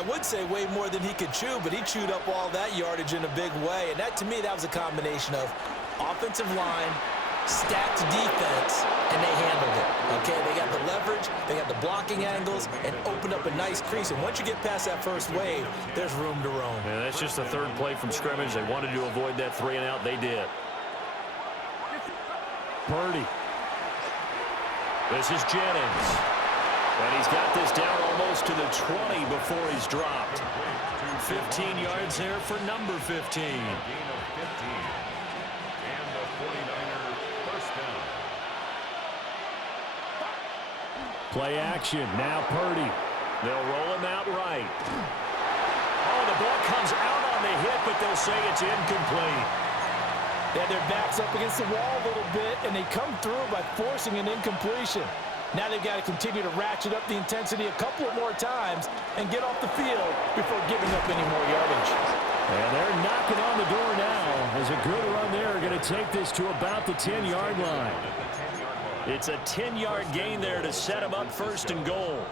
I would say way more than he could chew, but he chewed up all that yardage in a big way. And that, to me, that was a combination of offensive line, stacked defense, and they handled it. Okay, they got the leverage, they got the blocking angles, and opened up a nice crease. And once you get past that first wave, there's room to roam. Yeah, that's just the third play from scrimmage. They wanted to avoid that 3-and-out. They did. Purdy. This is Jennings. And he's got this down almost to the 20 before he's dropped. 15 yards there for number 15. Play action. Now Purdy. They'll roll him out right. Oh, the ball comes out on the hit, but they'll say it's incomplete. Yeah, their back's up against the wall a little bit, and they come through by forcing an incompletion. Now they've got to continue to ratchet up the intensity a couple of more times and get off the field before giving up any more yardage. And they're knocking on the door now. As a good run there, going to take this to about the 10-yard line. It's a 10-yard gain there to set him up first and goal.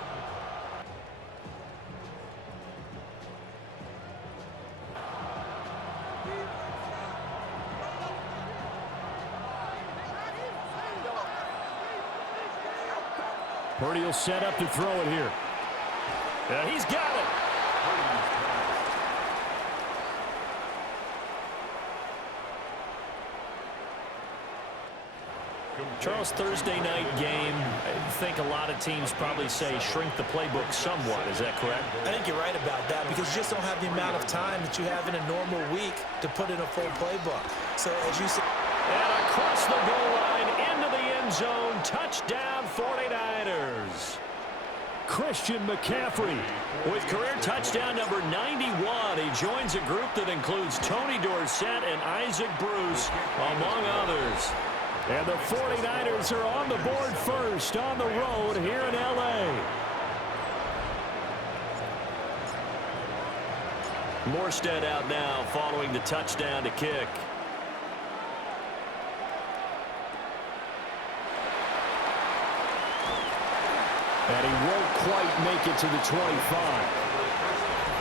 Purdy will set up to throw it here. And he's got it. Charles, Thursday night game, I think a lot of teams probably say shrink the playbook somewhat. Is that correct? I think you're right about that because you just don't have the amount of time that you have in a normal week to put in a full playbook. So as you said... And across the goal line, into the end zone, touchdown 49ers. Christian McCaffrey with career touchdown number 91. He joins a group that includes Tony Dorsett and Isaac Bruce, among others. And the 49ers are on the board first on the road here in L.A. Morstead out now following the touchdown to kick. And he won't quite make it to the 25.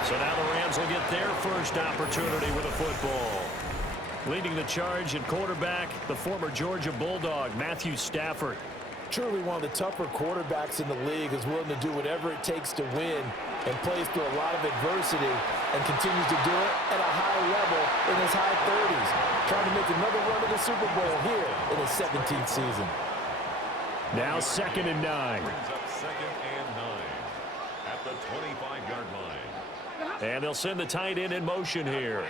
So now the Rams will get their first opportunity with a football. Leading the charge at quarterback, the former Georgia Bulldog, Matthew Stafford. Truly one of the tougher quarterbacks in the league, is willing to do whatever it takes to win and plays through a lot of adversity and continues to do it at a high level in his high 30s. Trying to make another run to the Super Bowl here in his 17th season. Now 2nd and 9. Brings up 2nd and 9 at the 25-yard line. And they'll send the tight end in motion here.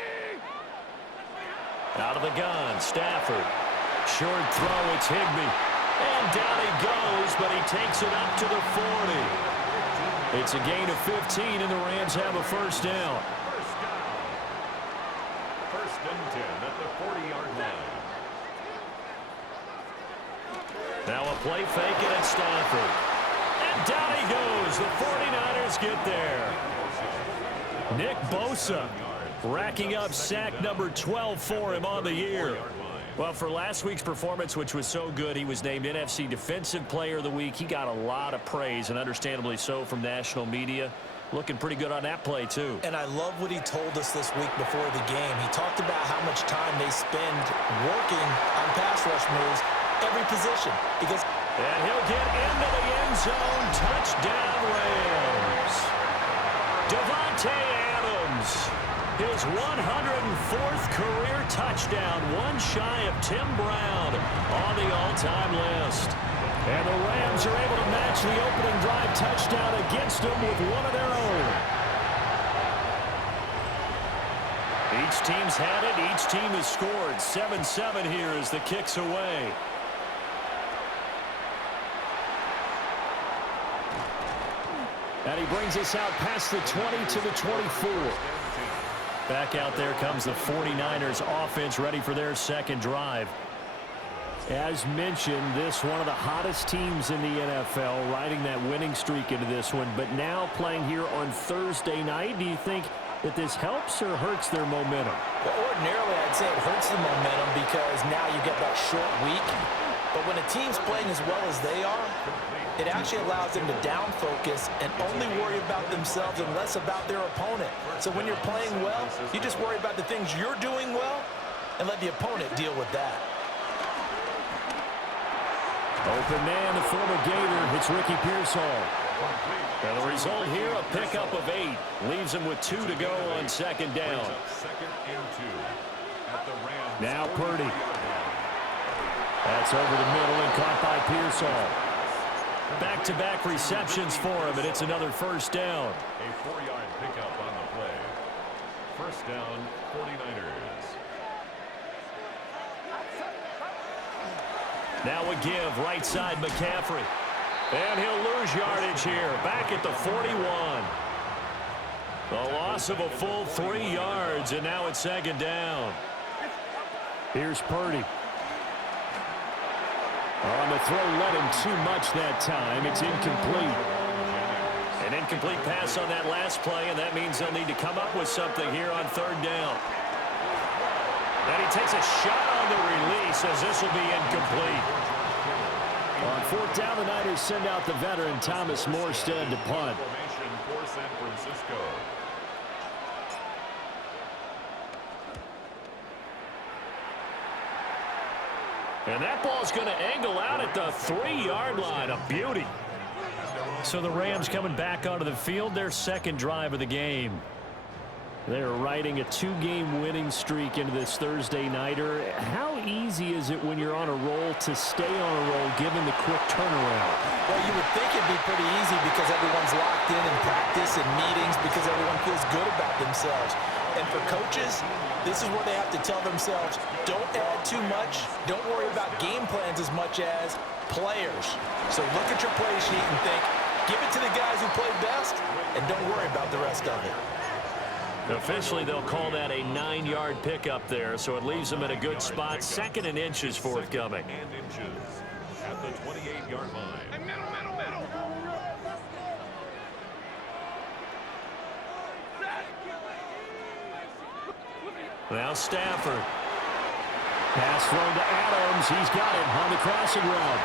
Out of the gun, Stafford. Short throw, it's Higbee. And down he goes, but he takes it up to the 40. It's a gain of 15, and the Rams have a first down. First and 10 at the 40-yard line. Now a play fake, and it's Stafford. And down he goes. The 49ers get there. Nick Bosa racking up sack number 12 for him on the year. Well, for last week's performance, which was so good, he was named NFC Defensive Player of the Week. He got a lot of praise, and understandably so, from national media. Looking pretty good on that play, too. And I love what he told us this week before the game. He talked about how much time they spend working on pass rush moves, every position. And he'll get into the end zone. Touchdown, Rams. Devontae Adams. His 104th career touchdown, one shy of Tim Brown on the all-time list. And the Rams are able to match the opening drive touchdown against them with one of their own. Each team's had it. Each team has scored. 7-7 here as the kick's away. And he brings us out past the 20 to the 24. Back out there comes the 49ers offense, ready for their second drive. As mentioned, this one of the hottest teams in the NFL, riding that winning streak into this one, but now playing here on Thursday night. Do you think that this helps or hurts their momentum? Well, ordinarily, I'd say it hurts the momentum because now you get that short week. But when a team's playing as well as they are, It actually allows them to down focus and only worry about themselves and less about their opponent. So when you're playing well, you just worry about the things you're doing well and let the opponent deal with that. Open man, the former Gator, hits Ricky Pearsall. And the result here, a pickup of 8. Leaves him with 2 to go on second down. Now Purdy. That's over the middle and caught by Pearsall. Back-to-back receptions for him, and it's another first down. A 4-yard pickup on the play. First down, 49ers. Now a give, right side McCaffrey. And he'll lose yardage here, back at the 41. The loss of a full 3 yards, and now it's second down. Here's Purdy. On the throw, let him too much that time. It's incomplete. An incomplete pass on that last play, and that means they'll need to come up with something here on third down. And he takes a shot on the release as this will be incomplete. On fourth down, the Niners send out the veteran Thomas Morstead to punt. Formation for San Francisco. And that ball's going to angle out at the 3-yard line. A beauty. So the Rams coming back onto the field, their second drive of the game. They're riding a 2-game winning streak into this Thursday nighter. How easy is it when you're on a roll to stay on a roll given the quick turnaround? Well, you would think it'd be pretty easy because everyone's locked in practice and meetings because everyone feels good about themselves. And for coaches, this is where they have to tell themselves, don't add too much, don't worry about game plans as much as players. So look at your play sheet and think, give it to the guys who play best, and don't worry about the rest of it. Officially, they'll call that a 9-yard pickup there, so it leaves them in a good spot. Second and inches forthcoming. And inches at the 28-yard line. Middle. Now Stafford. Pass thrown to Adams. He's got it on the crossing route.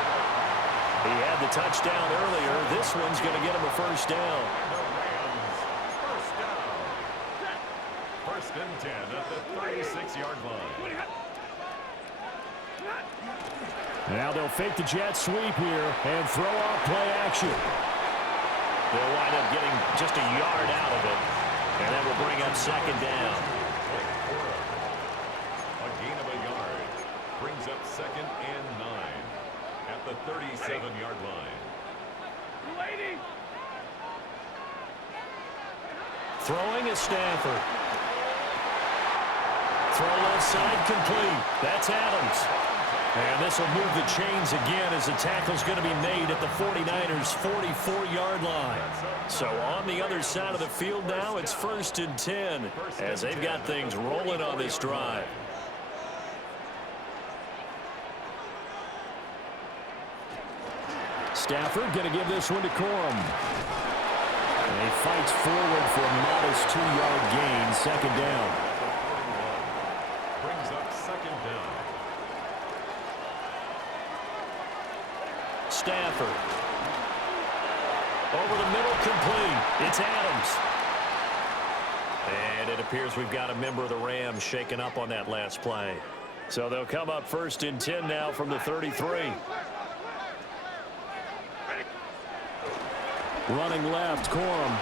He had the touchdown earlier. This one's going to get him a first down. First and 10 at the 36-yard line. Now they'll fake the jet sweep here and throw off play action. They'll wind up getting just a yard out of it. And that will bring up second down. A gain of a yard brings up second and 9 at the 37-yard line. Throwing is Stafford. Throw left side complete. That's Adams. And this will move the chains again as the tackle's going to be made at the 49ers' 44-yard line. So on the other side of the field now, it's first and 10 as they've got things rolling on this drive. Stafford going to give this one to Corum. And he fights forward for a modest 2-yard gain, second down. Brings up second down. Stafford. Over the middle, complete. It's Adams. And it appears we've got a member of the Rams shaken up on that last play. So they'll come up first and 10 now from the 33. Running left, Corum.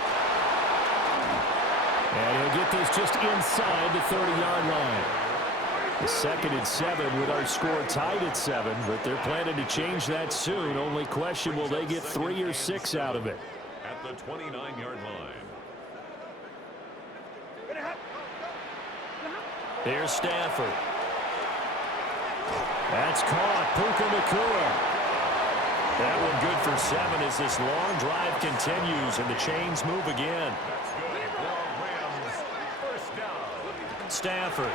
And he'll get this just inside the 30-yard line. The second and 7 with our score tied at 7, but they're planning to change that soon. Only question, will they get 3 or 6 out of it? At the 29-yard line. Here's Stafford. That's caught. Puka Nacua. That one good for 7 as this long drive continues and the chains move again. That's good for Rams. First down. Stafford.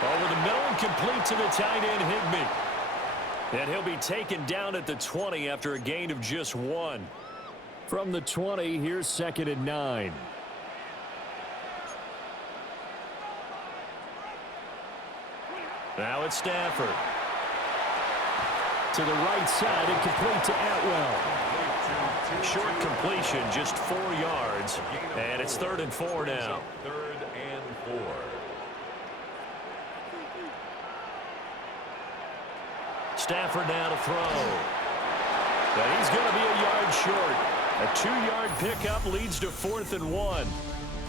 Over the middle and complete to the tight end, Higbee. And he'll be taken down at the 20 after a gain of just 1. From the 20, here's second and 9. Now it's Stafford. To the right side and complete to Atwell. Short completion, just 4 yards. And it's 3rd and 4 now. 3rd and 4. Stafford now to throw. And he's going to be a yard short. A 2-yard pickup leads to 4th and 1.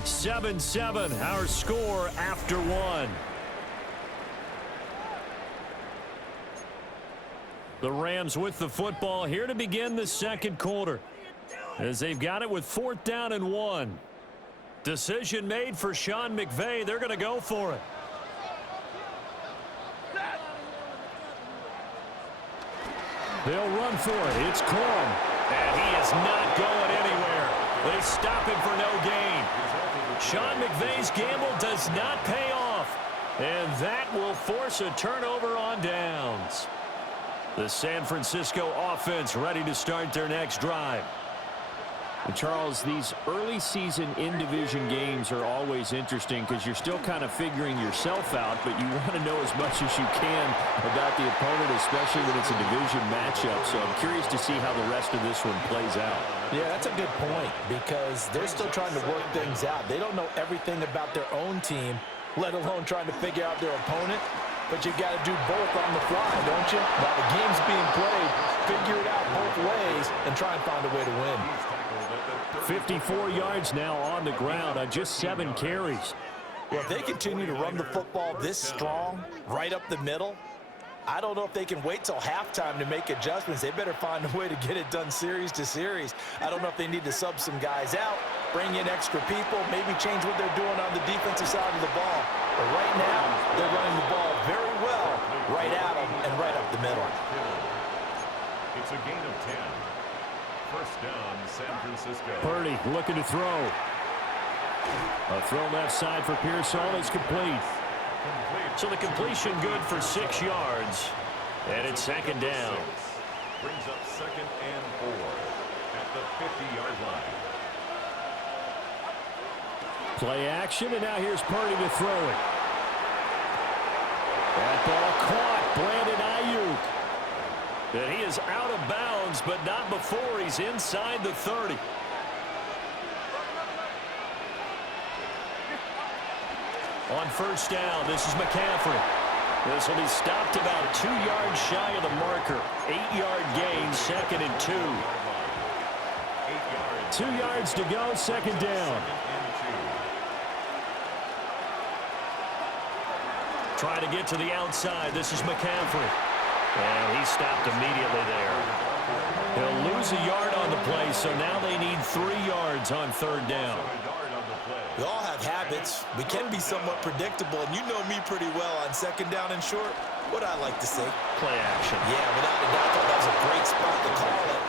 7-7, our score after 1. The Rams with the football here to begin the second quarter, as they've got it with 4th down and 1. Decision made for Sean McVay. They're going to go for it. They'll run for it. It's Corum. And he is not going anywhere. They stop him for no gain. Sean McVay's gamble does not pay off. And that will force a turnover on downs. The San Francisco offense ready to start their next drive. And Charles, these early season in-division games are always interesting because you're still kind of figuring yourself out, but you want to know as much as you can about the opponent, especially when it's a division matchup. So I'm curious to see how the rest of this one plays out. Yeah, that's a good point because they're still trying to work things out. They don't know everything about their own team, let alone trying to figure out their opponent. But you got to do both on the fly, don't you? While the game's being played, figure it out both ways and try and find a way to win. 54 yards now on the ground on just 7 carries. Well, if they continue to run the football this strong, right up the middle, I don't know if they can wait till halftime to make adjustments. They better find a way to get it done series to series. I don't know if they need to sub some guys out, bring in extra people, maybe change what they're doing on the defensive side of the ball. But right now, they're running the ball very well right at them and right up the middle. It's a gain of 10. First down, San Francisco. Purdy looking to throw. A throw left side for Pearsall is complete. So the completion good for 6 yards. And it's 2nd down. Brings up 2nd and 4 at the 50-yard line. Play action, and now here's Purdy to throw it. That ball caught. Brandon Ayuk. And he is out of bounds, but not before he's inside the 30. On first down, this is McCaffrey. This will be stopped about 2 yards shy of the marker. 8-yard gain, 2nd and 2. 2 yards to go, 2nd down. Trying to get to the outside. This is McCaffrey. And he stopped immediately there. He'll lose a yard on the play, so now they need 3 yards on 3rd down. We all have habits. We can be somewhat predictable, and you know me pretty well on 2nd down and short. What I like to say? Play action. Yeah, without a doubt, I thought that was a great spot to call it.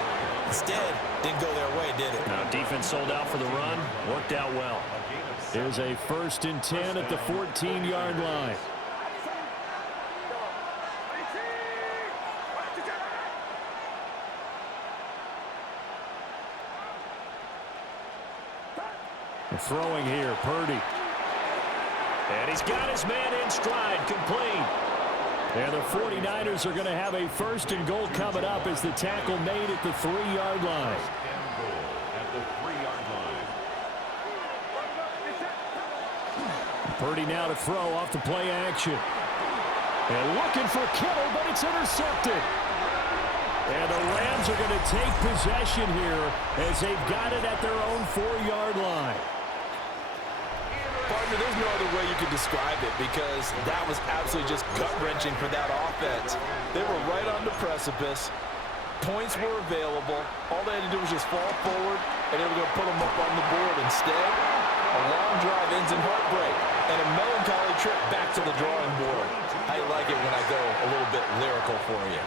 Instead, didn't go their way, did it? Now, defense sold out for the run. Worked out well. Here's a 1st and 10 at the 14-yard line. Throwing here, Purdy. And he's got his man in stride, complete. And the 49ers are going to have a 1st and goal coming up as the tackle made at the 3-yard line. Purdy now to throw off the play action. And looking for Kittle, but it's intercepted. And the Rams are going to take possession here as they've got it at their own 4-yard line. Partner, there's no other way you could describe it because that was absolutely just gut-wrenching for that offense. They were right on the precipice. Points were available. All they had to do was just fall forward, and they were going to put them up on the board. Instead, a long drive ends in heartbreak and a melancholy trip back to the drawing board. How you like it when I go a little bit lyrical for you?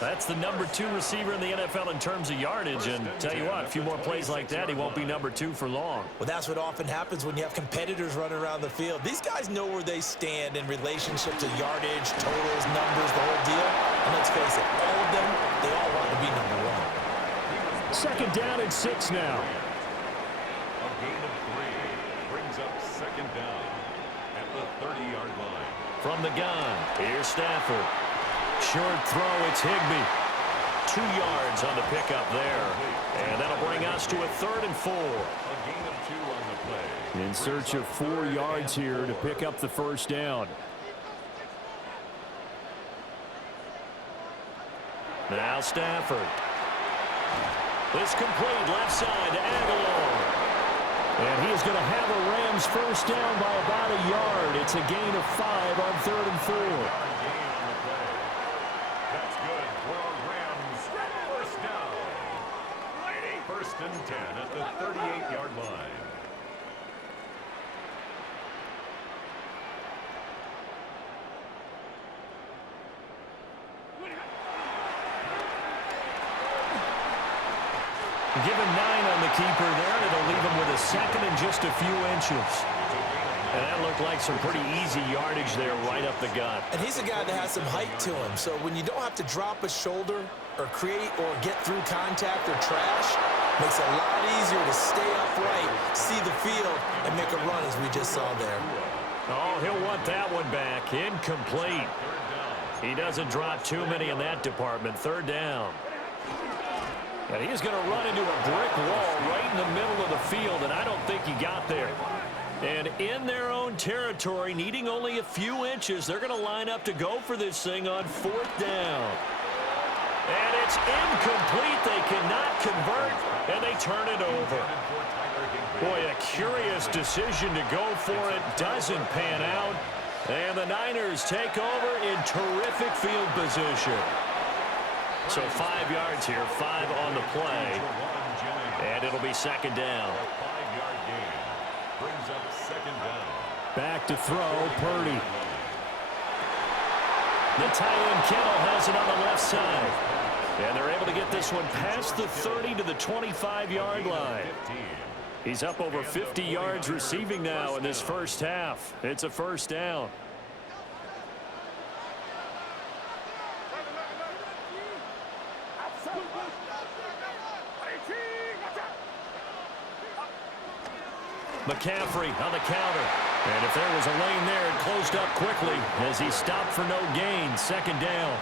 That's the number 2 receiver in the NFL in terms of yardage, and tell you what, a few more plays like that, he won't be number 2 for long. Well, that's what often happens when you have competitors running around the field. These guys know where they stand in relationship to yardage, totals, numbers, the whole deal. And let's face it, all of them, they all want to be number 1. 2nd down and 6 now. A gain of 3 brings up 2nd down at the 30-yard line. From the gun, here's Stafford. Short throw, it's Higbee. 2 yards on the pickup there. And that'll bring us to a 3rd and 4. A gain of 2 on the play. In search of 4 yards here to pick up the first down. Now Stafford. This complete left side to Aguilar. And he is going to have a Rams first down by about a yard. It's a gain of 5 on 3rd and 4. Gain on the play. That's good for a Rams first down. 1st and 10 at the 38-yard line. Give him 9 on the keeper there, and it'll leave him with a 2nd and just a few inches. And that looked like some pretty easy yardage there right up the gut. And he's a guy that has some height to him. So when you don't have to drop a shoulder or create or get through contact or trash, makes it a lot easier to stay upright, see the field, and make a run as we just saw there. Oh, he'll want that one back. Incomplete. He doesn't drop too many in that department. 3rd down. And he's going to run into a brick wall right in the middle of the field, and I don't think he got there. And in their own territory, needing only a few inches, they're going to line up to go for this thing on 4th down. And it's incomplete. They cannot convert, and they turn it over. Boy, a curious decision to go for it. Doesn't pan out. And the Niners take over in terrific field position. So 5 yards here, 5 on the play. And it'll be 2nd down. 5-yard gain brings up 2nd down. Back to throw, Purdy. The tight end Kittle has it on the left side. And they're able to get this one past the 30 to the 25-yard line. He's up over 50 yards receiving now in this first half. It's a first down. McCaffrey on the counter. And if there was a lane there, it closed up quickly as he stopped for no gain. 2nd down.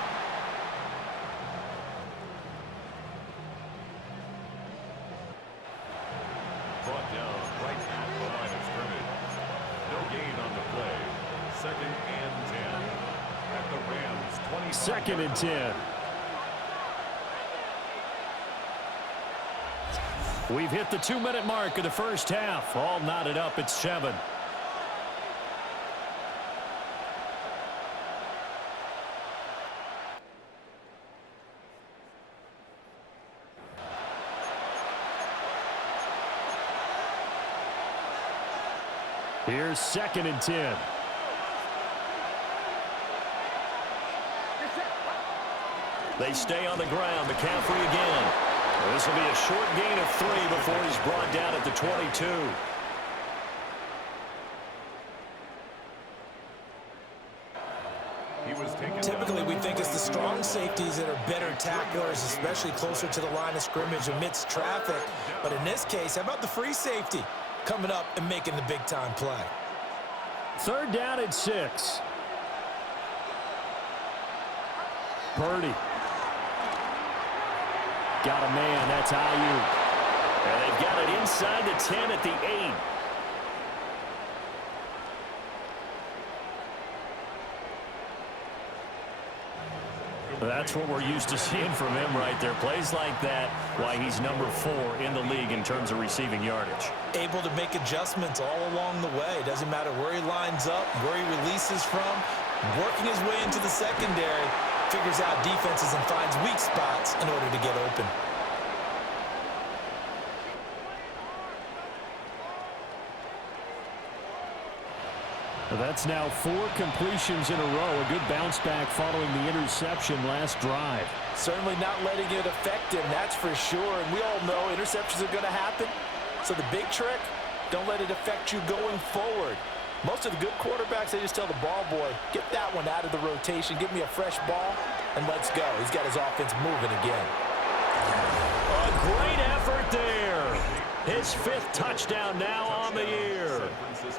Brought down right at the line of scrimmage. No gain on the play. 2nd and 10 at the Rams 20. 2nd and 10. We've hit the 2-minute mark of the first half. All knotted up at 7. Here's 2nd and 10. They stay on the ground. McCaffrey again. This will be a short gain of 3 before he's brought down at the 22. Typically, we think it's the strong safeties that are better tacklers, especially closer to the line of scrimmage amidst traffic. But in this case, how about the free safety coming up and making the big-time play? 3rd down and 6. Purdy. Got a man. That's Ayuk. And they've got it inside the 10 at the 8. That's what we're used to seeing from him right there. Plays like that, why he's number 4 in the league in terms of receiving yardage. Able to make adjustments all along the way. Doesn't matter where he lines up, where he releases from. Working his way into the secondary, figures out defenses and finds weak spots in order to get open. That's now 4 completions in a row. A good bounce back following the interception last drive. Certainly not letting it affect him, that's for sure. And we all know interceptions are going to happen. So the big trick, don't let it affect you going forward. Most of the good quarterbacks, they just tell the ball boy, get that one out of the rotation, give me a fresh ball, and let's go. He's got his offense moving again. A great effort there. His 5th touchdown now on the year.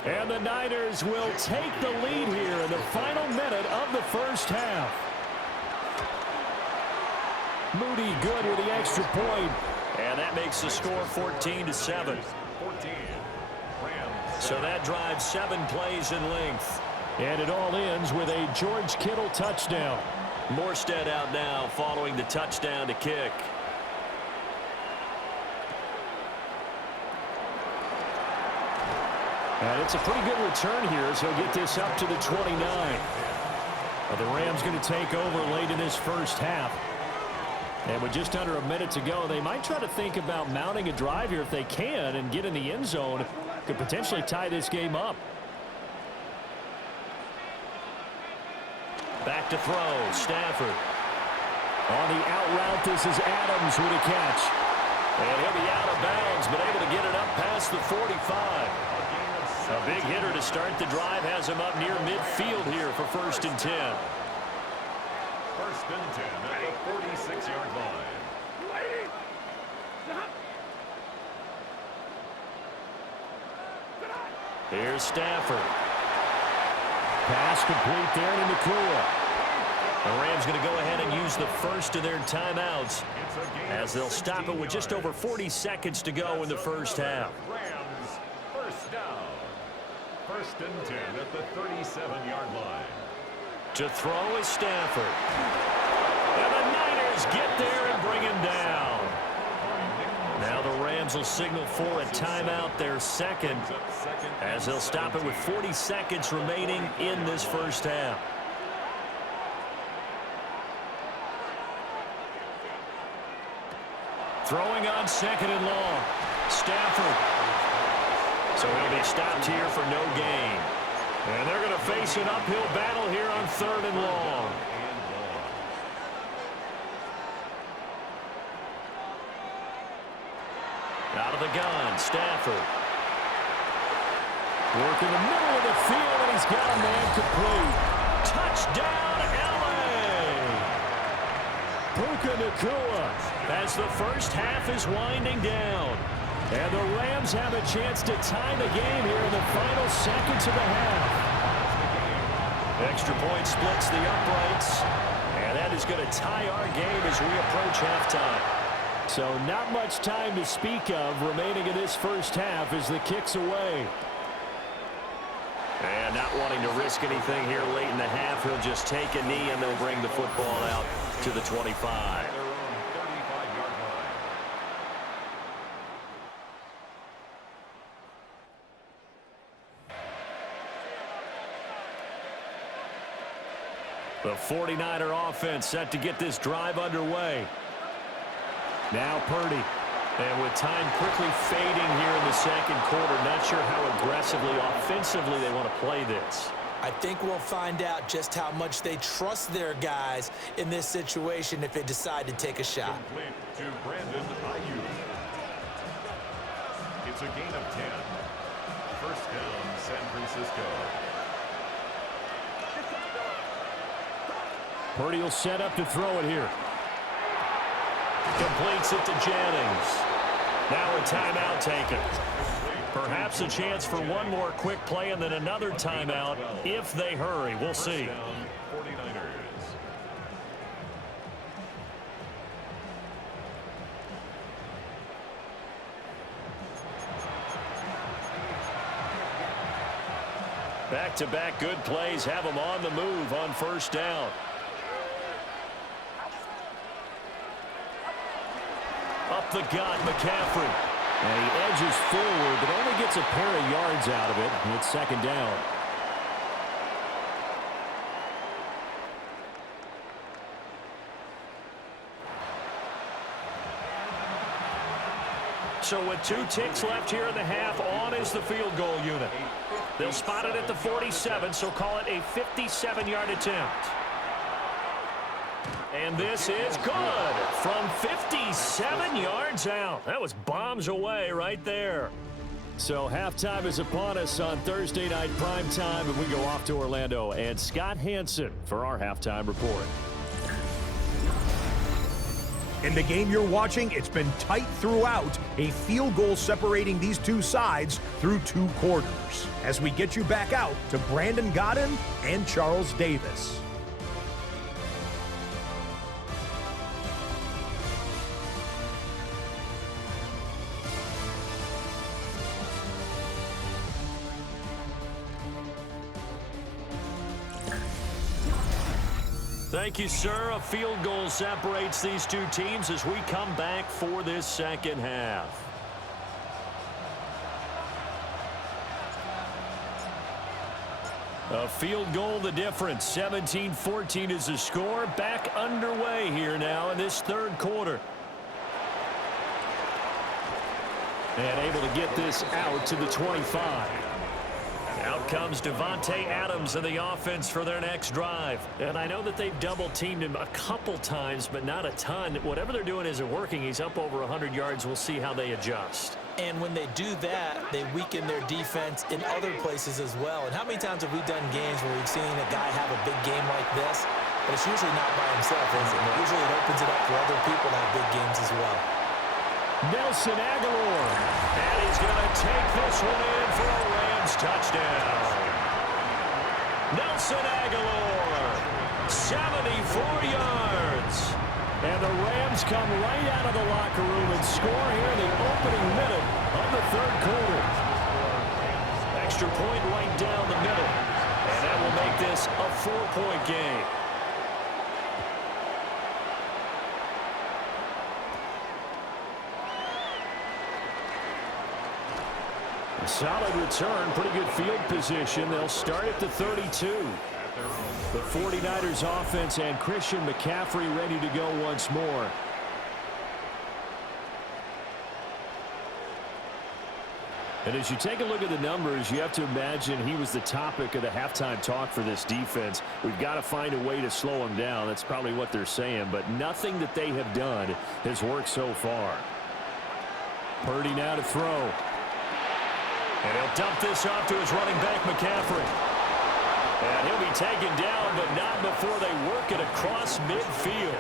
And the Niners will take the lead here in the final minute of the first half. Moody good with the extra point. And that makes the score 14-7. So that drives 7 plays in length. And it all ends with a George Kittle touchdown. Morstead out now following the touchdown to kick. And it's a pretty good return here as he'll get this up to the 29. The Rams going to take over late in this first half. And with just under a minute to go, they might try to think about mounting a drive here if they can and get in the end zone. Could potentially tie this game up. Back to throw, Stafford. On the out route, this is Adams with a catch. And he'll be out of bounds, but able to get it up past the 45. A big hitter to start the drive has him up near midfield here for 1st and 10. 1st and 10 at the 46-yard line. Here's Stafford. Pass complete there to Nakua. The Rams going to go ahead and use the first of their timeouts as they'll stop it with just over 40 seconds to go in the first half. Rams, first down. 1st and 10 at the 37-yard line. To throw is Stafford. And the Niners get there and bring him down. Now the Rams will signal for a timeout, their second, as they'll stop it with 40 seconds remaining in this first half. Throwing on 2nd and long. Stafford. So he'll be stopped here for no gain. And they're going to face an uphill battle here on 3rd and long. Out of the gun, Stafford. Working the middle of the field, and he's got a man complete. Touchdown, L.A. Puka Nakua as the first half is winding down. And the Rams have a chance to tie the game here in the final seconds of the half. Extra point splits the uprights. And that is going to tie our game as we approach halftime. So not much time to speak of remaining in this first half as the kick's away. And not wanting to risk anything here late in the half, he'll just take a knee and they'll bring the football out to the 25. The 49er offense set to get this drive underway. Now Purdy. And with time quickly fading here in the second quarter, not sure how aggressively, offensively they want to play this. I think we'll find out just how much they trust their guys in this situation if they decide to take a shot. Complete to Brandon Ayuk. It's a gain of 10. First down, San Francisco. Purdy will set up to throw it here. Completes it to Jennings. Now a timeout taken. Perhaps a chance for one more quick play and then another timeout if they hurry. We'll see. 49ers. Back-to-back good plays have them on the move on first down. Up the gut, McCaffrey. And he edges forward, but only gets a pair of yards out of it. And it's 2nd down. So with 2 ticks left here in the half, on is the field goal unit. They'll spot it at the 47, so call it a 57-yard attempt. And this is good from 57 yards out. That was bombs away right there. So halftime is upon us on Thursday night primetime, and we go off to Orlando. And Scott Hansen for our halftime report. In the game you're watching, it's been tight throughout, a field goal separating these two sides through 2 quarters. As we get you back out to Brandon Godden and Charles Davis. Thank you, sir. A field goal separates these two teams as we come back for this second half. A field goal the difference. 17-14 is the score. Back underway here now in this third quarter. And able to get this out to the 25. Out comes Devontae Adams in the offense for their next drive. And I know that they've double-teamed him a couple times, but not a ton. Whatever they're doing isn't working. He's up over 100 yards. We'll see how they adjust. And when they do that, they weaken their defense in other places as well. And how many times have we done games where we've seen a guy have a big game like this, but it's usually not by himself, is it? Usually it opens it up for other people to have big games as well. Nelson Aguilar. And he's going to take this one in for a Rams touchdown. Nelson Aguilar, 74 yards. And the Rams come right out of the locker room and score here in the opening minute of the third quarter. Extra point right down the middle. And that will make this a 4-point game. A solid return, pretty good field position. They'll start at the 32. The 49ers offense and Christian McCaffrey ready to go once more. And as you take a look at the numbers, you have to imagine he was the topic of the halftime talk for this defense. We've got to find a way to slow him down. That's probably what they're saying, but nothing that they have done has worked so far. Purdy now to throw. And he'll dump this off to his running back, McCaffrey. And he'll be taken down, but not before they work it across midfield.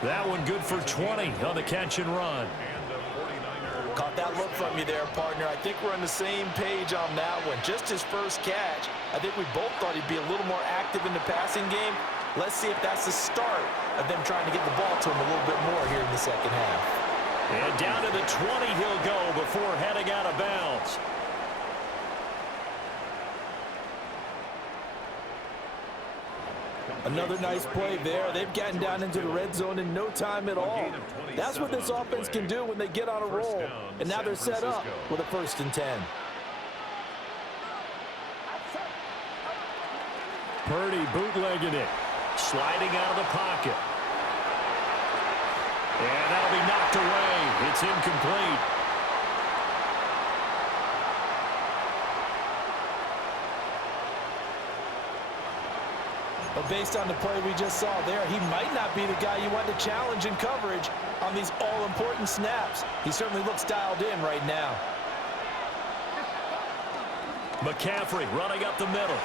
That one good for 20 on the catch and run. Caught that look from you there, partner. I think we're on the same page on that one. Just his first catch. I think we both thought he'd be a little more active in the passing game. Let's see if that's the start of them trying to get the ball to him a little bit more here in the second half. And down to the 20 he'll go before heading out of bounds. Another nice play there. They've gotten down into the red zone in no time at all. That's what this offense can do when they get on a roll. And now they're set up with a 1st and 10. Purdy bootlegging it. Sliding out of the pocket. And that'll be knocked away. It's incomplete. But based on the play we just saw there, he might not be the guy you want to challenge in coverage on these all-important snaps. He certainly looks dialed in right now. McCaffrey running up the middle.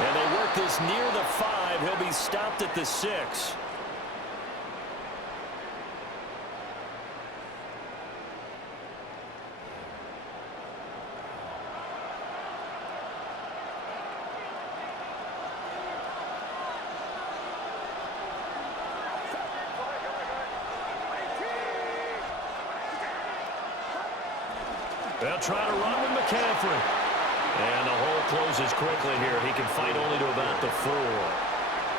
And they work this near the 5. He'll be stopped at the 6. They'll try to run with McCaffrey. And the hole closes quickly here. He can fight only to about the 4.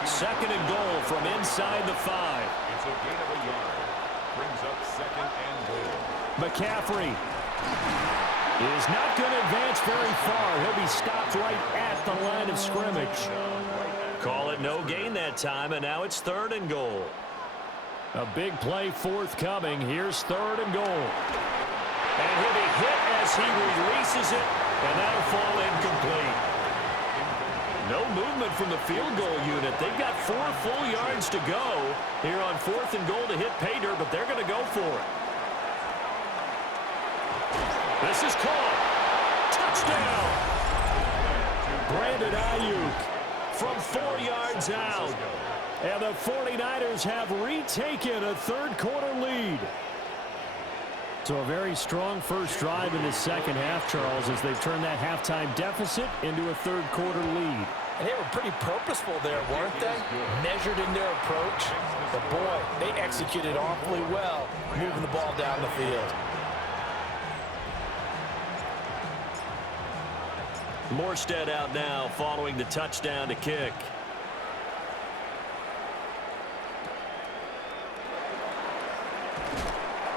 2nd and goal from inside the 5. It's a gain of a yard. Brings up 2nd and goal. McCaffrey is not going to advance very far. He'll be stopped right at the line of scrimmage. Call it no gain that time, and now it's 3rd and goal. A big play forthcoming. Here's 3rd and goal. And he'll be hit as he releases it, and that'll fall incomplete. No movement from the field goal unit. They've got 4 full yards to go here on 4th and goal to hit pay dirt, but they're going to go for it. This is caught. Touchdown. Brandon Ayuk from 4 yards out. And the 49ers have retaken a third quarter lead. So a very strong first drive in the second half, Charles, as they've turned that halftime deficit into a third quarter lead. And they were pretty purposeful there, weren't they? Measured in their approach. But boy, they executed awfully well, moving the ball down the field. Morstead out now following the touchdown to kick.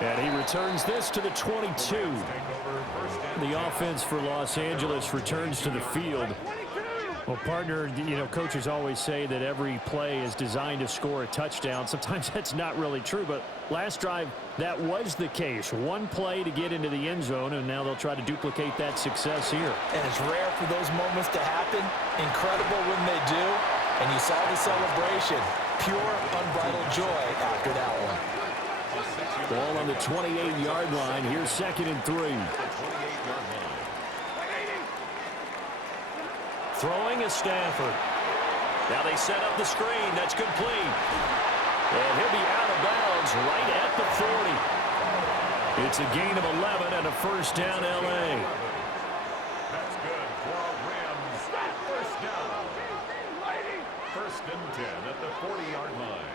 And he returns this to the 22. The offense for Los Angeles returns to the field. Well, partner, you know, coaches always say that every play is designed to score a touchdown. Sometimes that's not really true, but last drive, that was the case. One play to get into the end zone, and now they'll try to duplicate that success here. And it's rare for those moments to happen. Incredible when they do. And you saw the celebration. Pure, unbridled joy after that one. Ball on the 28-yard line. Here's 2nd and 3. Throwing is Stafford. Now they set up the screen. That's complete. And he'll be out of bounds right at the 40. It's a gain of 11 and a first down, L.A. That's good for a Rams first down. 1st and 10 at the 40-yard line.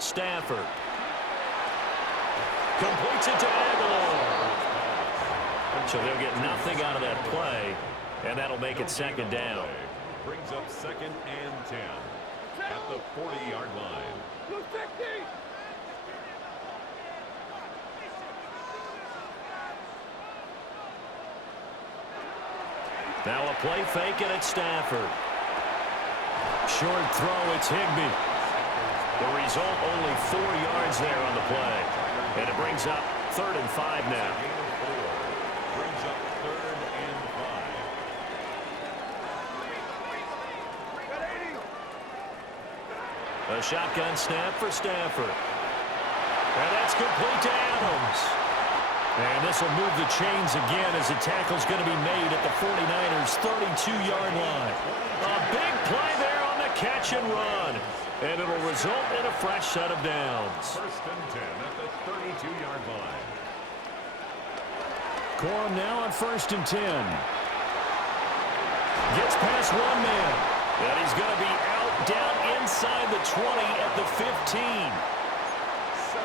Stafford completes it to Aguilar. So they'll get nothing out of that play, and that'll make it 2nd down. Brings up 2nd and 10 at the 40-yard line. Now a play fake, and it's Stafford. Short throw, it's Higbee. The result, only 4 yards there on the play. And it brings up 3rd and 5 now. Brings up 3rd and 5. A shotgun snap for Stafford. And that's complete to Adams. And this will move the chains again as the tackle's going to be made at the 49ers' 32-yard line. A big play there on the catch and run. And it'll result in a fresh set of downs. 1st and 10 at the 32-yard line. Corum now on 1st and 10. Gets past one man. And he's going to be out down inside the 20 at the 15.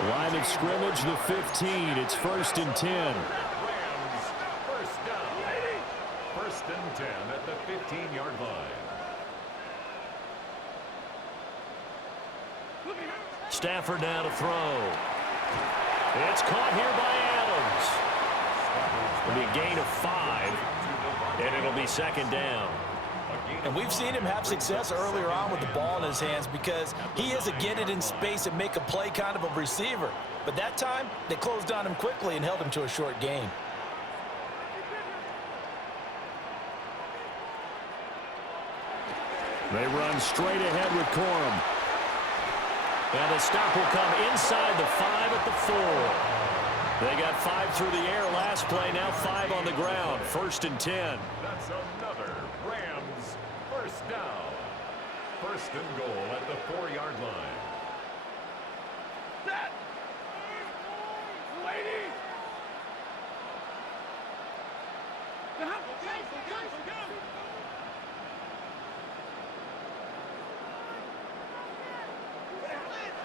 Line of scrimmage, the 15. It's 1st and 10. Rams first down. 1st and 10 at the 15-yard line. Stafford now to throw. It's caught here by Adams. It'll be a gain of 5, and it'll be 2nd down. And we've seen him have success earlier on with the ball in his hands because he is a get it in space and make a play kind of a receiver. But that time, they closed on him quickly and held him to a short gain. They run straight ahead with Corum. And the stop will come inside the 5 at the 4. They got 5 through the air last play, now 5 on the ground. 1st and 10. That's another Rams first down. 1st and goal at the 4-yard line.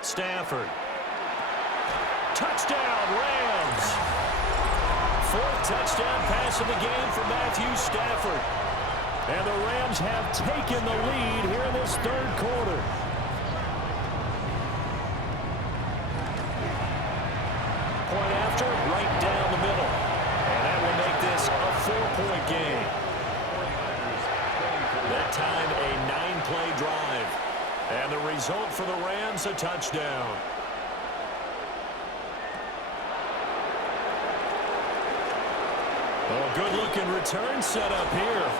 Stafford. Touchdown, Rams. 4th touchdown pass of the game for Matthew Stafford. And the Rams have taken the lead here in this 3rd quarter. Point after, right down the middle. And that will make this a 4-point game. That time, a 9-play drive. And the result for the Rams, a touchdown. Oh, good-looking return set up here.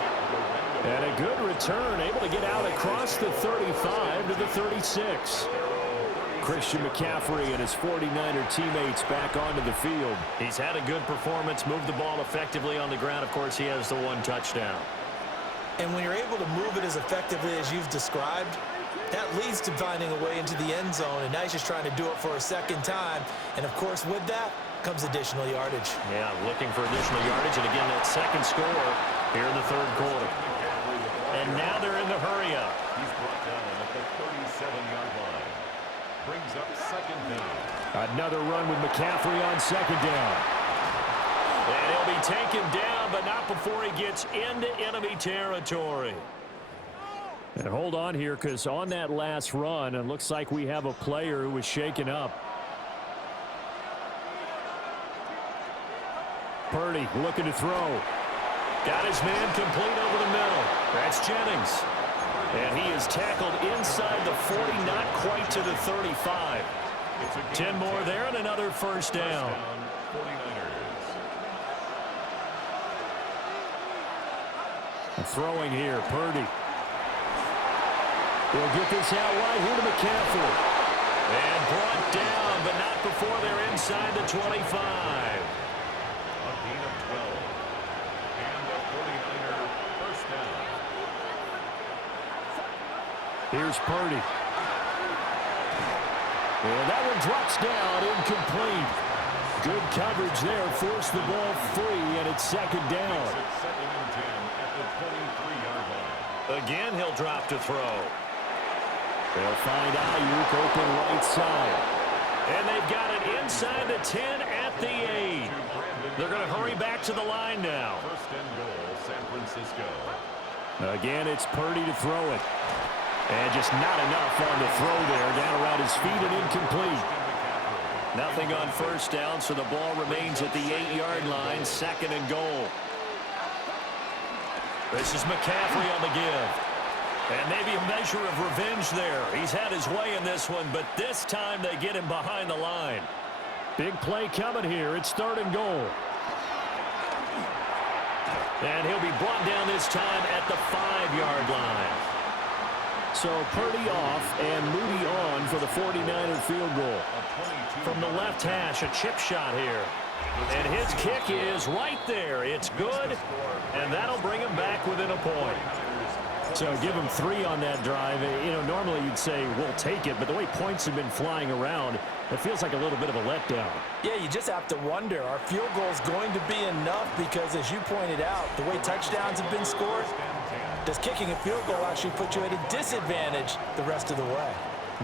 And a good return, able to get out across the 35 to the 36. Christian McCaffrey and his 49er teammates back onto the field. He's had a good performance, moved the ball effectively on the ground. Of course, he has the 1 touchdown. And when you're able to move it as effectively as you've described, that leads to finding a way into the end zone, and now he's just trying to do it for a 2nd time. And, of course, with that comes additional yardage. Yeah, looking for additional yardage, and again, that 2nd score here in the 3rd quarter. And now they're in the hurry-up. He's brought down at the 37-yard line. Brings up 2nd down. Another run with McCaffrey on 2nd down. And he'll be taken down, but not before he gets into enemy territory. And hold on here, because on that last run, it looks like we have a player who was shaken up. Purdy looking to throw. Got his man complete over the middle. That's Jennings. And he is tackled inside the 40, not quite to the 35. 10 more there and another first down. Throwing here, Purdy. He'll get this out wide here to McCaffrey. And brought down, but not before they're inside the 25. A gain of 12. And a 49er first down. Here's Purdy. And that one drops down, incomplete. Good coverage there, forced the ball free, and it's second down. It's second and 10 at the 23-yard line. Again, he'll drop to throw. They'll find Ayuk open right side. And they've got it inside the 10 at the 8. They're going to hurry back to the line now. First and goal, San Francisco. Again, it's Purdy to throw it. And just not enough on the throw there. Down around his feet and incomplete. Nothing on first down, so the ball remains at the 8-yard line. Second and goal. This is McCaffrey on the give. And maybe a measure of revenge there. He's had his way in this one, but this time they get him behind the line. Big play coming here. It's third and goal. And he'll be brought down this time at the 5-yard line. So Purdy off and Moody on for the 49er field goal. From the left hash, a chip shot here. And his kick is right there. It's good, and that'll bring him back within a point. So give him 3 on that drive. You know, normally you'd say, we'll take it, but the way points have been flying around, it feels like a little bit of a letdown. Yeah, you just have to wonder, are field goals going to be enough? Because as you pointed out, the way touchdowns have been scored, does kicking a field goal actually put you at a disadvantage the rest of the way?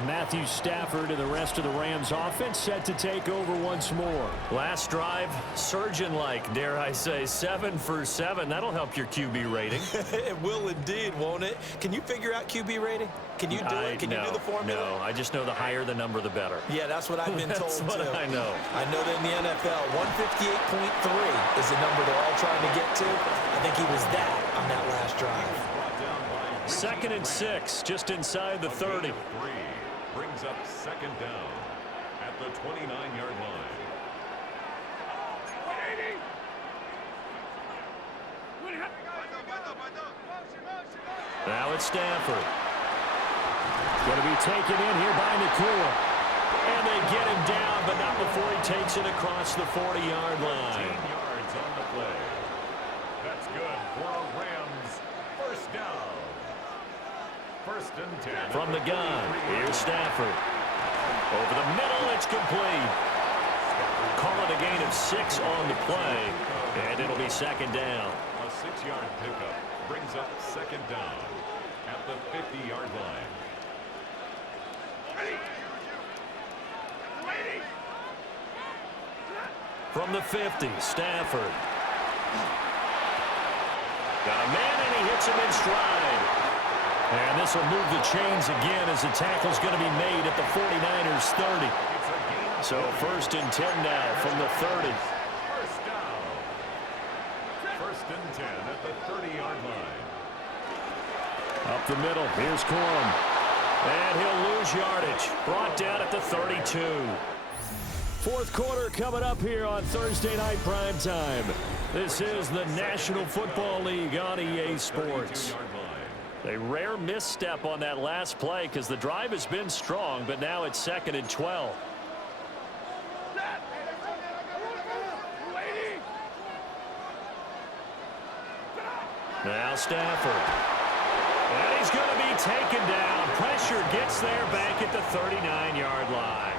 Matthew Stafford and the rest of the Rams offense set to take over once more. Last drive, surgeon-like, dare I say, 7 for 7. That'll help your QB rating. It will indeed, won't it? Can you figure out QB rating? Can you do it? Can you do the formula? No, I just know the higher the number, the better. Yeah, that's what I've been told, That's what too. I know. I know that in the NFL, 158.3 is the number they're all trying to get to. I think he was that on that last drive. Second and 6, just inside the 30. Brings up second down at the 29-yard line. Now it's Stafford. Going to be taken in here by Nakua. And they get him down, but not before he takes it across the 40-yard line. 10 yards on the play. That's good for a Rams first down. First and 10. From the gun, here's Stafford. Over the middle, it's complete. Call it a gain of 6 on the play, and it'll be second down. A 6-yard pickup brings up second down at the 50-yard line. From the 50, Stafford. Got a man, and he hits him in stride. And this will move the chains again as the tackle's going to be made at the 49ers 30. So first and 10 now from the 30. First down. First and 10 at the 30-yard line. Up the middle, here's Corum. And he'll lose yardage. Brought down at the 32. Fourth quarter coming up here on Thursday Night Primetime. This is the National Football League on EA Sports. A rare misstep on that last play because the drive has been strong, but now it's second and 12. Now Stafford. And he's going to be taken down. Pressure gets there back at the 39-yard line.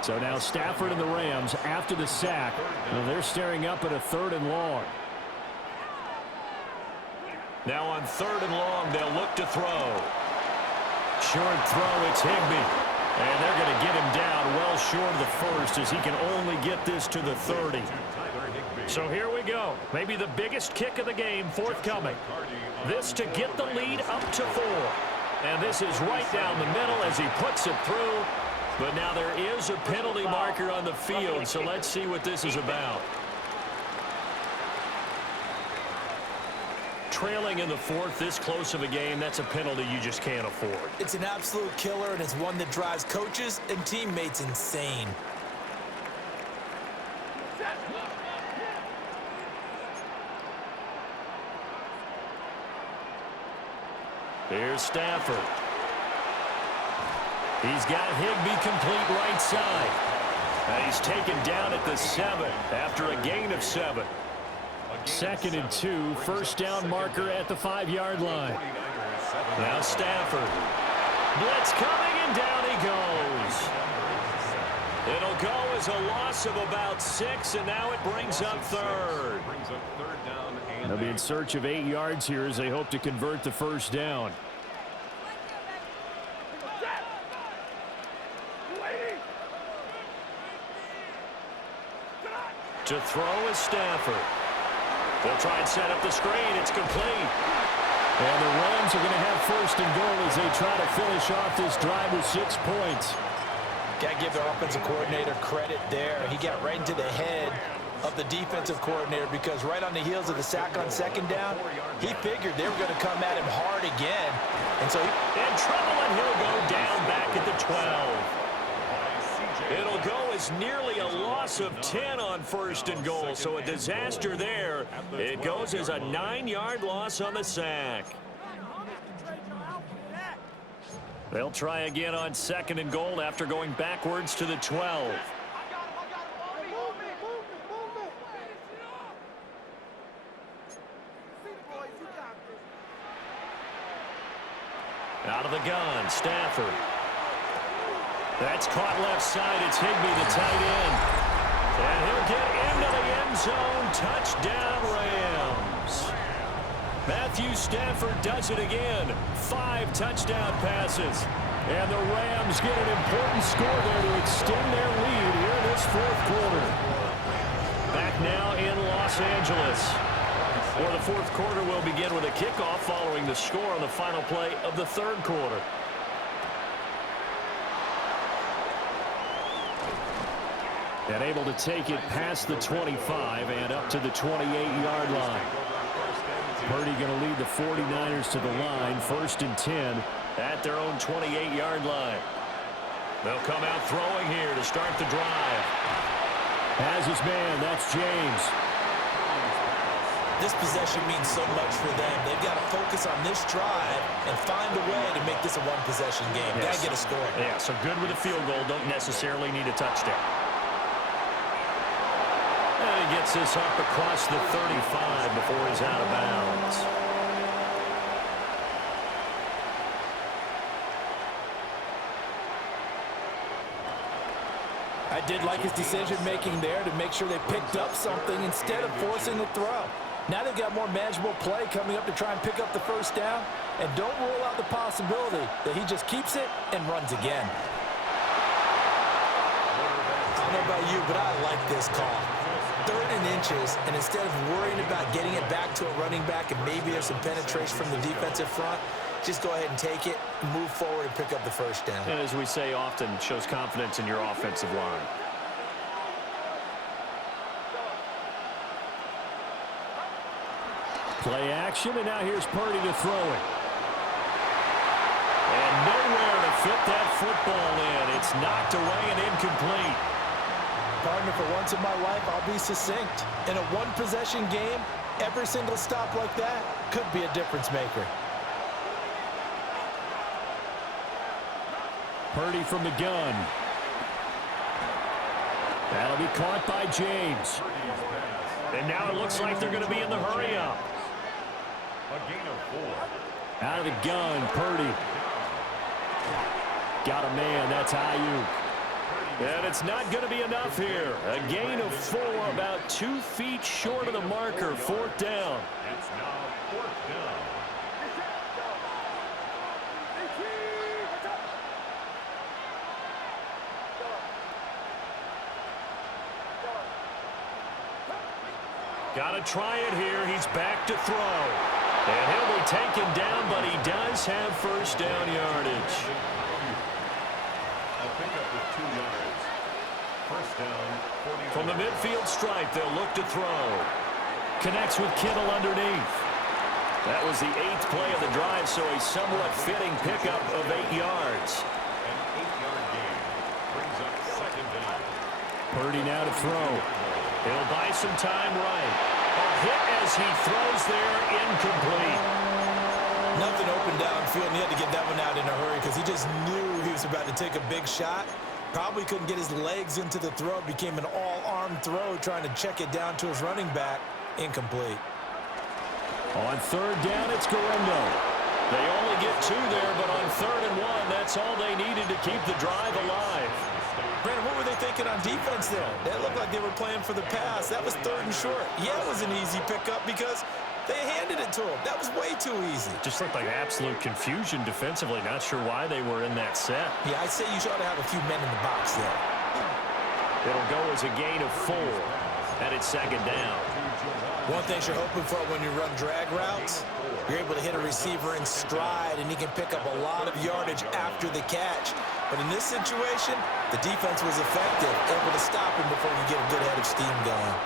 So now Stafford and the Rams after the sack. And they're staring up at a 3rd and long. Now on 3rd and long, they'll look to throw. Short throw, it's Higbee. And they're going to get him down well short of the first as he can only get this to the 30. So here we go. Maybe the biggest kick of the game forthcoming. This to get the lead up to 4. And this is right down the middle as he puts it through. But now there is a penalty marker on the field, so let's see what this is about. Trailing in the 4th, this close of a game, that's a penalty you just can't afford. It's an absolute killer, and it's one that drives coaches and teammates insane. Here's Stafford. He's got Higbee complete right side. And he's taken down at the 7 after a gain of 7. 2nd and 2, first down marker at the 5-yard line. Now Stafford. Blitz coming, and down he goes. It'll go as a loss of about 6, and now it brings up 3rd. They'll be in search of 8 yards here as they hope to convert the first down. To throw is Stafford. They'll try and set up the screen. It's complete. And the Rams are going to have first and goal as they try to finish off this drive with 6 points. Got to give their offensive coordinator credit there. He got right into the head of the defensive coordinator because right on the heels of the sack on 2nd down, he figured they were going to come at him hard again. And so in trouble, and he'll go down back at the 12. It'll go as nearly a loss of 10 on 1st and goal, so a disaster there. It goes as a 9-yard loss on the sack. They'll try again on 2nd and goal after going backwards to the 12. Out of the gun, Stafford. That's caught left side. It's Higbee, the tight end. And he'll get into the end zone. Touchdown, Rams. Matthew Stafford does it again. 5 touchdown passes. And the Rams get an important score there to extend their lead here in this 4th quarter. Back now in Los Angeles. For the 4th quarter, will begin with a kickoff following the score on the final play of the 3rd quarter. And able to take it past the 25 and up to the 28-yard line. Purdy going to lead the 49ers to the line, 1st and 10 at their own 28-yard line. They'll come out throwing here to start the drive. Has his man, that's James. this possession means so much for them. They've got to focus on this drive and find a way to make this a one-possession game. Yes. Got to get a score. Yeah, so good with a field goal. Don't necessarily need a touchdown. And he gets this up across the 35 before he's out of bounds. I did like his decision-making there to make sure they picked up something instead of forcing the throw. Now they've got more manageable play coming up to try and pick up the first down. And don't rule out the possibility that he just keeps it and runs again. I don't know about you, but I like this call. 3rd and inches, and instead of worrying about getting it back to a running back and maybe there's some penetration from the defensive front, just go ahead and take it, move forward, and pick up the first down. And as we say often, shows confidence in your offensive line. Play action, and now here's Purdy to throw it. And nowhere to fit that football in. It's knocked away and incomplete. Partner, for once in my life, I'll be succinct. In a one-possession game, every single stop like that could be a difference maker. Purdy from the gun. That'll be caught by James. And now it looks like they're going to be in the hurry-up. A gain of 4. Out of the gun, Purdy. Got a man, that's Ayuk. And it's not going to be enough here. A gain of 4, about 2 feet short of the marker, 4th down. It's now 4th down. Got to try it here. He's back to throw. And he'll be taken down, but he does have first down yardage. A pickup of 2 yards. First down, 40. From the midfield stripe, they'll look to throw. Connects with Kittle underneath. That was the 8th play of the drive, so a somewhat fitting pickup of 8 yards. An 8-yard gain brings up second down. Purdy now to throw. He'll buy some time right. A hit as he throws there, incomplete. Nothing open downfield, and he had to get that one out in a hurry because he just knew he was about to take a big shot. Probably couldn't get his legs into the throw. Became an all-arm throw, trying to check it down to his running back. Incomplete. On third down, it's Guerrero. They only get 2 there, but on 3rd and 1, that's all they needed to keep the drive alive. Brandon, what were they thinking on defense there? That looked like they were playing for the pass. That was 3rd and short. Yeah, it was an easy pickup because they handed it to him. That was way too easy. Just looked like absolute confusion defensively. Not sure why they were in that set. Yeah, I'd say you ought to have a few men in the box there. It'll go as a gain of 4, and it's 2nd down. One thing you're hoping for when you run drag routes, you're able to hit a receiver in stride, and he can pick up a lot of yardage after the catch. But in this situation, the defense was effective, able to stop him before you get a good head of steam going.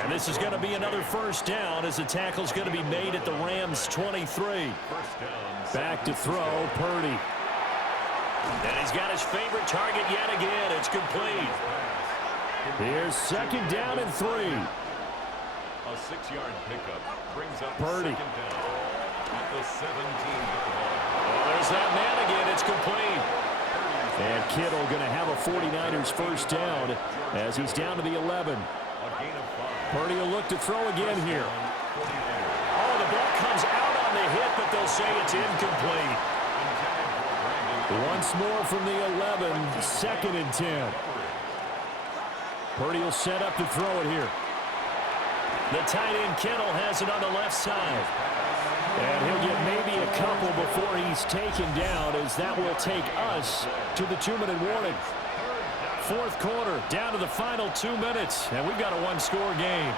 And this is going to be another first down as the tackle's going to be made at the Rams' 23. Back to throw, Purdy. And he's got his favorite target yet again. It's complete. Here's 2nd down and 3. A 6-yard pickup brings up Purdy. 2nd down at the 17-yard line. Oh, there's that man again. It's complete. And Kittle going to have a 49ers first down as he's down to the 11. A gain of 5. Purdy will look to throw again here. Oh, the ball comes out on the hit, but they'll say it's incomplete. Once more from the 11, 2nd and 10. Purdy will set up to throw it here. The tight end Kittle has it on the left side. And he'll get maybe a couple before he's taken down, as that will take us to the 2-minute warning. 4th quarter, down to the final 2 minutes, and we've got a 1-score game.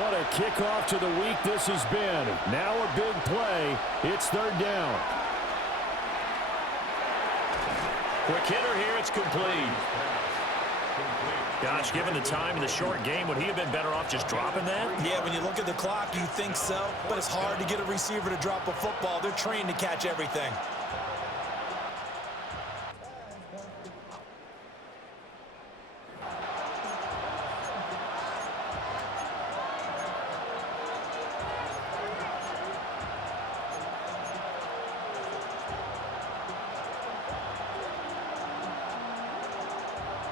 What a kickoff to the week this has been. Now a big play. It's 3rd down. Quick hitter here, it's complete. Gosh, given the time in the short game, would he have been better off just dropping that? Yeah, when you look at the clock, you think so, but it's hard to get a receiver to drop a football. They're trained to catch everything.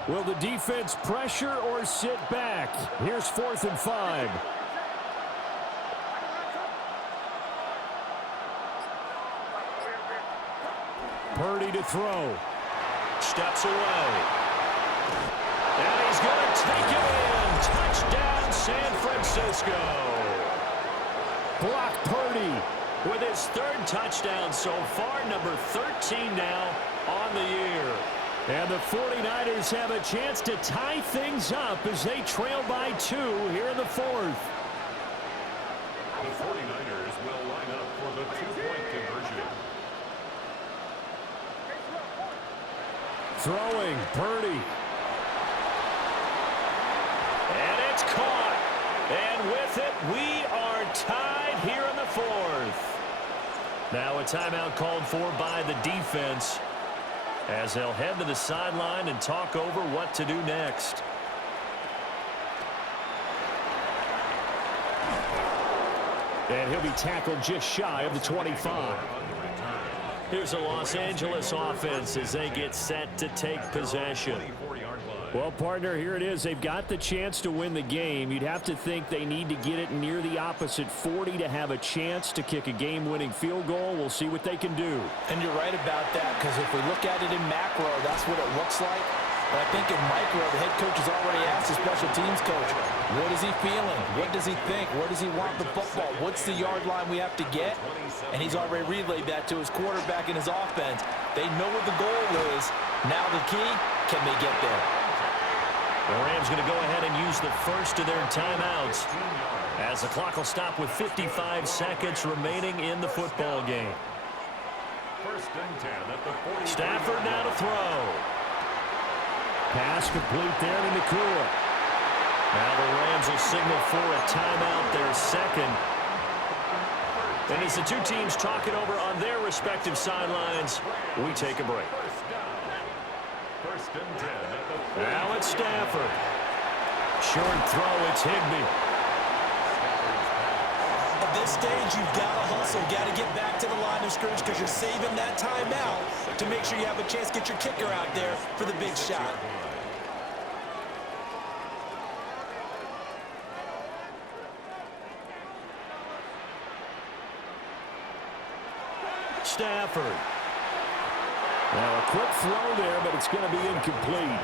Will the defense pressure or sit back? Here's 4th and 5. Purdy to throw. Steps away. And he's going to take it in. Touchdown, San Francisco. Brock Purdy with his 3rd touchdown so far, number 13 now on the year. And the 49ers have a chance to tie things up as they trail by 2 here in the 4th. The 49ers will line up for the 2-point conversion. Throwing, Purdy. And it's caught. And with it, we are tied here in the 4th. Now a timeout called for by the defense, as they'll head to the sideline and talk over what to do next. And he'll be tackled just shy of the 25. Here's the Los Angeles offense as they get set to take possession. Well, partner, here it is. They've got the chance to win the game. You'd have to think they need to get it near the opposite 40 to have a chance to kick a game-winning field goal. We'll see what they can do. And you're right about that, because if we look at it in macro, that's what it looks like. But I think in micro, the head coach has already asked the special teams coach, what is he feeling? What does he think? Where does he want the football? What's the yard line we have to get? And he's already relayed that to his quarterback and his offense. They know what the goal is. Now the key, can they get there? The Rams going to go ahead and use the first of their timeouts as the clock will stop with 55 seconds remaining in the football game. First and 10 at the 40. Stafford now to throw. Pass complete there to Nakua. Now the Rams will signal for a timeout, their second. And as the two teams talk it over on their respective sidelines, we take a break. First and 10 at the 40. Now it's Stafford. Short throw, it's Higbee. At this stage, you've got to hustle, got to get back to the line of scrimmage because you're saving that timeout to make sure you have a chance to get your kicker out there for the big shot. Stafford. Now a quick throw there, but it's going to be incomplete.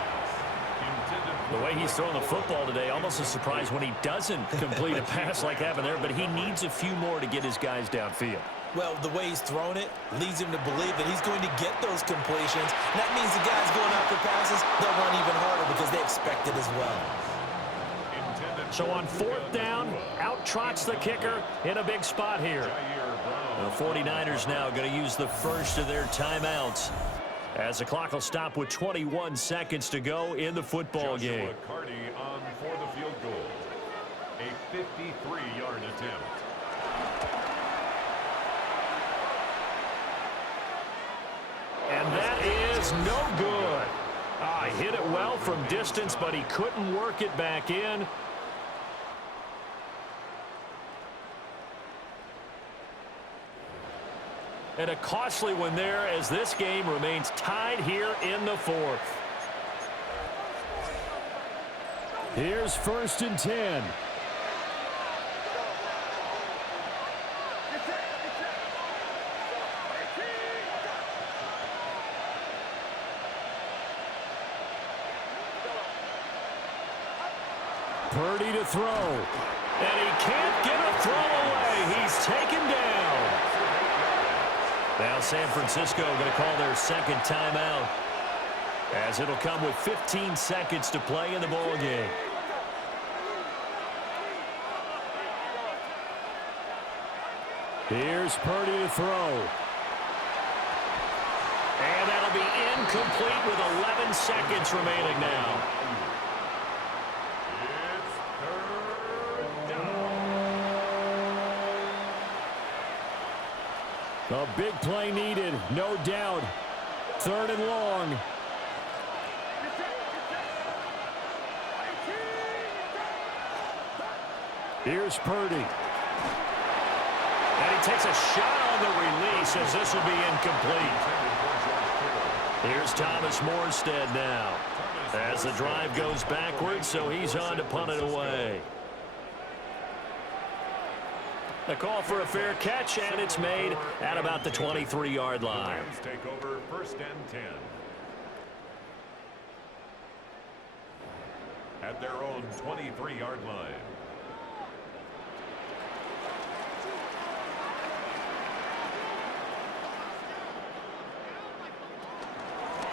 The way he's throwing the football today, almost a surprise when he doesn't complete a pass like happened there, but he needs a few more to get his guys downfield. Well, the way he's thrown it leads him to believe that he's going to get those completions. And that means the guys going out for passes, they'll run even harder because they expect it as well. So on fourth down, out trots the kicker in a big spot here. The 49ers now going to use the first of their timeouts as the clock will stop with 21 seconds to go in the football game. Carty on for the field goal. A 53-yard attempt. And that is no good. He hit it well from distance, but he couldn't work it back in. And a costly one there as this game remains tied here in the fourth. Here's first and 10. Purdy to throw. And he can't get a throw away. He's taken down. Now San Francisco going to call their second timeout as it'll come with 15 seconds to play in the ball game. Here's Purdy to throw. And that'll be incomplete with 11 seconds remaining now. A big play needed, no doubt. Third and long. Here's Purdy. And he takes a shot on the release as this will be incomplete. Here's Thomas Morstead now as the drive goes backwards, so he's on to punt it away. A call for a fair catch, and it's made at about the 23-yard line. Rams take over first and 10. At their own 23-yard line.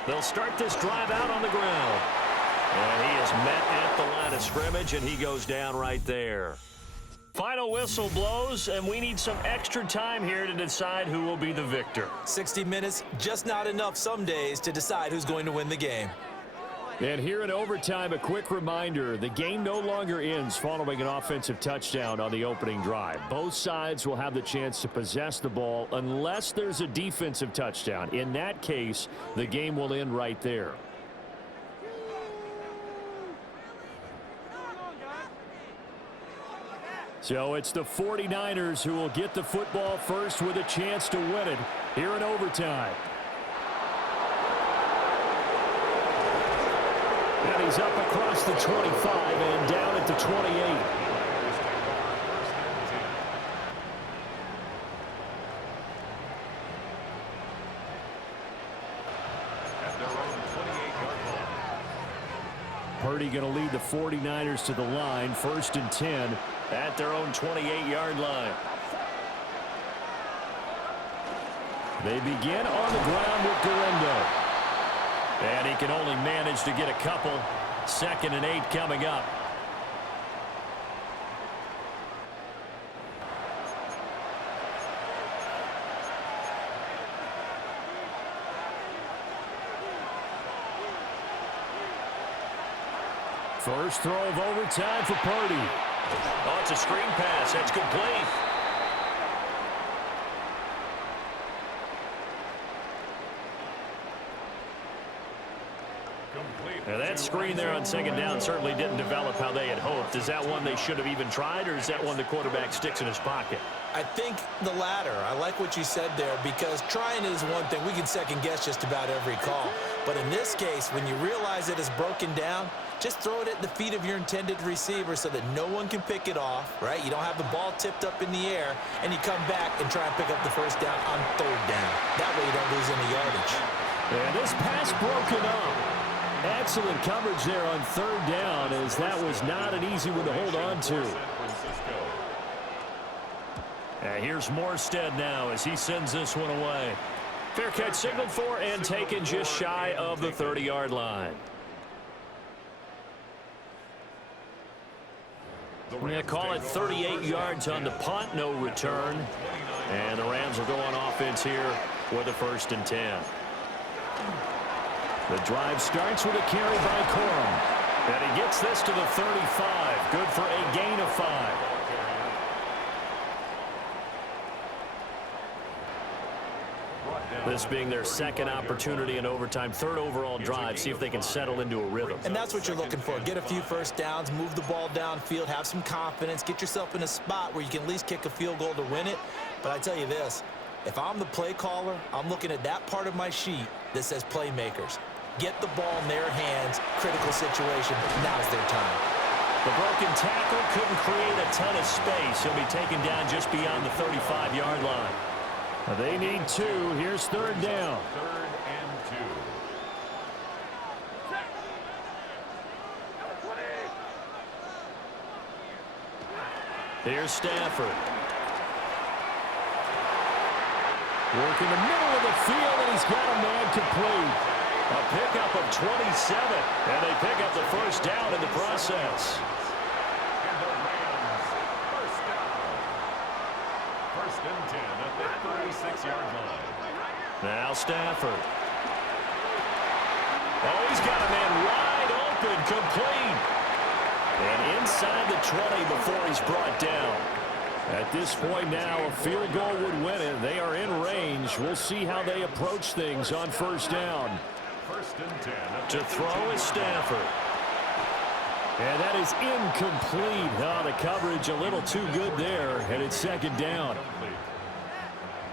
They'll start this drive out on the ground. And he is met at the line of scrimmage, and he goes down right there. Final whistle blows, and we need some extra time here to decide who will be the victor. 60 minutes, just not enough some days to decide who's going to win the game. And here in overtime, a quick reminder, the game no longer ends following an offensive touchdown on the opening drive. Both sides will have the chance to possess the ball unless there's a defensive touchdown. In that case, the game will end right there. So it's the 49ers who will get the football first with a chance to win it here in overtime. And he's up across the 25 and down at the 28. Purdy going to lead the 49ers to the line, first and 10 at their own 28-yard line. They begin on the ground with Guerrero. And he can only manage to get a couple. 2nd and 8 coming up. First throw of overtime for Purdy. Oh, it's a screen pass. That's complete. Now that screen there on 2nd down certainly didn't develop how they had hoped. Is that one they should have even tried, or is that one the quarterback sticks in his pocket? I think the latter. I like what you said there, because trying is one thing. We can second guess just about every call. But in this case, when you realize it is broken down, just throw it at the feet of your intended receiver so that no one can pick it off, right? You don't have the ball tipped up in the air, and you come back and try and pick up the first down on 3rd down. That way you don't lose any yardage. And this pass broken up. Excellent coverage there on 3rd down, as that was not an easy one to hold on to. Here's Morstead now as he sends this one away. Fair catch signaled for and taken just shy of the 30-yard line. We're going to call it 38 yards on the punt, no return. And the Rams will go on offense here with a 1st and 10. The drive starts with a carry by Corum. And he gets this to the 35. Good for a gain of 5. This being their 2nd opportunity in overtime, 3rd overall drive. See if they can settle into a rhythm. And that's what you're looking for. Get a few first downs, move the ball downfield, have some confidence, get yourself in a spot where you can at least kick a field goal to win it. But I tell you this, if I'm the play caller, I'm looking at that part of my sheet that says playmakers. Get the ball in their hands, critical situation, now's their time. The broken tackle couldn't create a ton of space. He'll be taken down just beyond the 35-yard line. They need 2. Here's 3rd down. 3rd and 2. Here's Stafford. Work in the middle of the field, and he's got a man complete. A pickup of 27, and they pick up the 1st down in the process. And the Rams, 1st down. 1st and 10 at the 36-yard line. Now Stafford. Oh, he's got a man wide open, complete. And inside the 20 before he's brought down. At this point now, a field goal would win it. They are in range. We'll see how they approach things on 1st down. 1st and 10. To throw is Stafford. And that is incomplete. Oh, the coverage a little too good there, and it's 2nd down.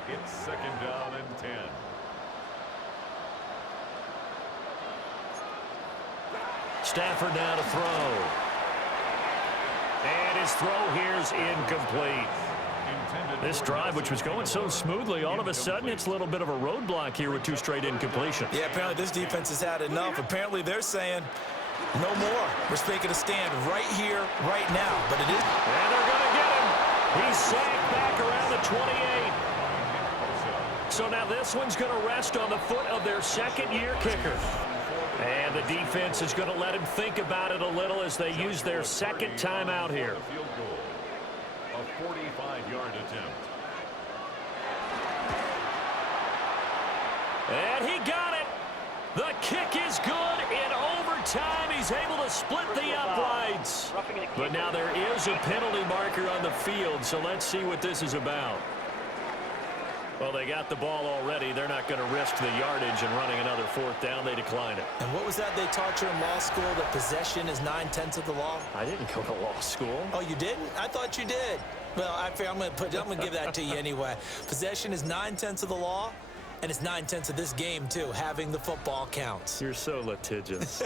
It's 2nd down and 10. Stafford now to throw. And his throw here's incomplete. This drive, which was going so smoothly, all of a sudden it's a little bit of a roadblock here with 2 straight incompletions. Yeah, apparently this defense has had enough. Apparently they're saying, no more. We're making a stand right here, right now. But it is. And they're going to get him. He's sacked back around the 28. So now this one's going to rest on the foot of their 2nd-year kicker. And the defense is going to let him think about it a little as they use their 2nd timeout here. A 45-yard attempt. And he got it. The kick is good in overtime. He's able to split the uprights. But now there is a penalty marker on the field, so let's see what this is about. Well, they got the ball already. They're not going to risk the yardage and running another 4th down. They decline it. And what was that they taught you in law school, that possession is 9/10 of the law? I didn't go to law school. Oh, you didn't? I thought you did. Well, I'm going to give that to you anyway. Possession is 9/10 of the law, and it's 9/10 of this game, too. Having the football counts. You're so litigious.